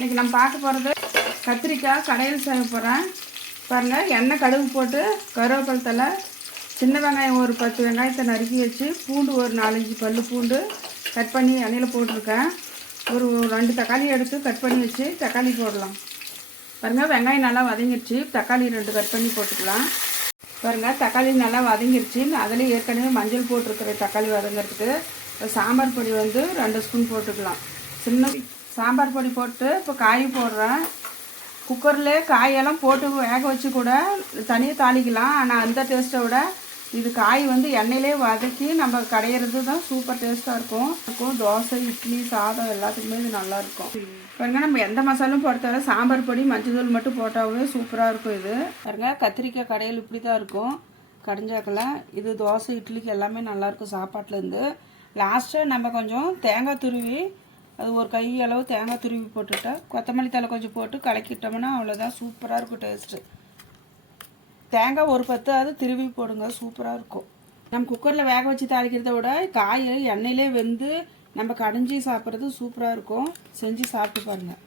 இன்றைக்கி நம்ம பார்க்க போகிறது கத்திரிக்காய் கடையில் செய்ய போகிறேன் பாருங்கள் எண்ணெய் கடுகு போட்டு கருவேப்பிலை தலை சின்ன வெங்காயம் ஒரு பத்து வெங்காயத்தை நறுக்கி வச்சு பூண்டு ஒரு நாலஞ்சு பல் பூண்டு கட் பண்ணி எண்ணெயில் போட்டிருக்கேன். ஒரு ரெண்டு தக்காளி எடுத்து கட் பண்ணி வச்சு தக்காளி போடலாம். பாருங்கள் வெங்காயம் நல்லா வதங்கிருச்சு. தக்காளி ரெண்டு கட் பண்ணி போட்டுக்கலாம். பாருங்கள் தக்காளி நல்லா வதங்கிருச்சு. அதில் ஏற்கனவே மஞ்சள் போட்டிருக்கிற தக்காளி வதங்கிறதுக்கு. சாம்பார் பொடி வந்து ரெண்டு ஸ்பூன் போட்டுக்கலாம். சின்ன சாம்பார் பொடி போட்டு இப்போ காய் போடுறேன். குக்கரில் காயெல்லாம் போட்டு வேக வச்சு கூட தனியாக தாளிக்கலாம். ஆனால் அந்த டேஸ்ட்டை விட இது காய் வந்து எண்ணெயிலே வதக்கி நம்ம கடையிறது தான் சூப்பர் டேஸ்ட்டாக இருக்கும். இருக்கும் தோசை இட்லி சாதம் எல்லாத்துக்குமே இது நல்லாயிருக்கும் பாருங்க நம்ம எந்த மசாலும் பொறுத்தவரை சாம்பார் பொடி மஞ்சள்தூள் மட்டும் போட்டாவே சூப்பராக இருக்கும் இது. பாருங்க கத்திரிக்காய் கடையில் இப்படி தான் இருக்கும். கடைஞ்சாக்கில். இது தோசை இட்லிக்கு எல்லாமே நல்லாயிருக்கும் சாப்பாட்டிலேருந்து லாஸ்ட்டாக நம்ம கொஞ்சம் தேங்காய் துருவி அது ஒரு கை அளவு தேங்காய் துருவி போட்டுட்டா கொத்தமல்லி தலை கொஞ்சம் போட்டு கலக்கிட்டோம்னா அவ்வளோதான் சூப்பராக இருக்கும் டேஸ்ட்டு தேங்காய் ஒரு பத்து அது திருவி போடுங்க. சூப்பராக இருக்கும். நம்ம குக்கரில் வேக வச்சு தாளிக்கிறத விட காய் எண்ணெயிலே வெந்து நம்ம கடைஞ்சி சாப்பிட்றது சூப்பராக இருக்கும். செஞ்சு சாப்பிட்டு பாருங்கள்